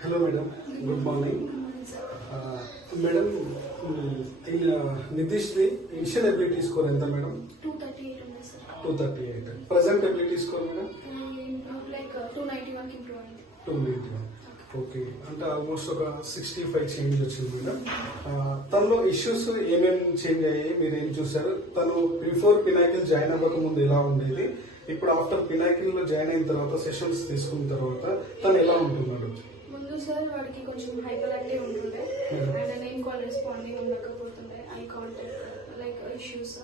Hello, madam. Good morning. Madam, in Nitish's initial ability score ఎంత madam? 238 ఉంది sir. 238. Present ability score madam? Like 291 కి improve అయింది. 291. Okay, అంటే almost ఒక 65 change వచ్చింది మేడం. తనలో ఇష్యూస్ ఏమేమి చేంజ్ అయ్యాయి మీరు ఏం చూసారు? తను బిఫోర్ పినాకిల్ జాయిన్ అవ్వక ముందు ఎలా ఉండేది, ఇప్పుడు ఆఫ్టర్ పినాకిల్ లో జాయిన్ అయిన తర్వాత సెషన్స్ తీసుకున్న తర్వాత తను ఎలా ఉంటున్నాడు? ముందు సార్ వాడికి కొంచెం హైపర్ యాక్టివ్ ఉంటుండే అండ్ నేమ్ కాల్ రెస్పాండింగ్ ఉండకపోతుండే, ఐ కాంటాక్ట్ లైక్ ఇష్యూస్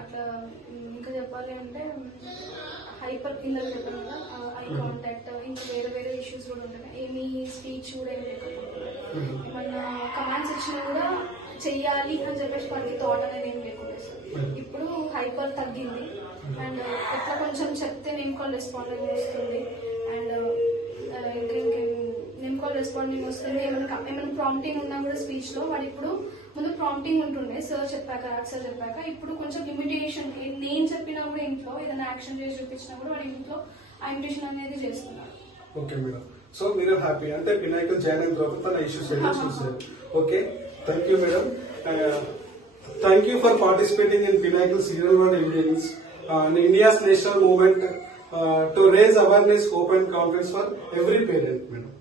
అట్లా. ఇంకా చెప్పాలి అంటే హైపర్ ఇందాక చెప్పాను కదా, ఐ కాంటాక్ట్, ఇంకా వేరే వేరే ఇష్యూస్ కూడా ఉంటాయి. ఏమీ స్పీచ్ కూడా ఏం లేకపోతుండే, ఏమన్నా కమాండ్స్ ఇచ్చినా కూడా చెయ్యాలి అని చెప్పేసి వాడికి థాట్ అనేది ఏం లేకుండే సార్. ఇప్పుడు హైపర్ తగ్గింది అండ్ ఎట్లా కొంచెం చెప్తే నేమ్ కాల్ రెస్పాండింగ్ వస్తుంది అండ్ ఇంకేం నేమ్ కాల్ రెస్పాండింగ్ వస్తుంది. ఏమైనా ప్రాంప్టింగ్ ఉన్నా కూడా స్పీచ్ లో వాడు ఇప్పుడు ముందు ప్రాంప్టింగ్ ఉంటుండే సార్ చెప్పాక, సార్ చెప్పాక, ఇప్పుడు కొంచెం ఇమిటేషన్, నేను చెప్పినా కూడా ఇంట్లో ఏదైనా యాక్షన్ చేసి చూపించినా కూడా వాడి ఇంట్లో ఆ ఇమిటేషన్ అనేది చేస్తున్నాడు. ఓకే మేడం, సో మీరు హ్యాపీ అంటే పినాకిల్ జాయిన్ అయిన తర్వాత తన ఇష్యూస్ అయితే చూసారు. Okay, thank you madam. Thank you for participating in Pinnacle Serial One Indians India's national movement to raise awareness, hope and confidence for every parent, madam.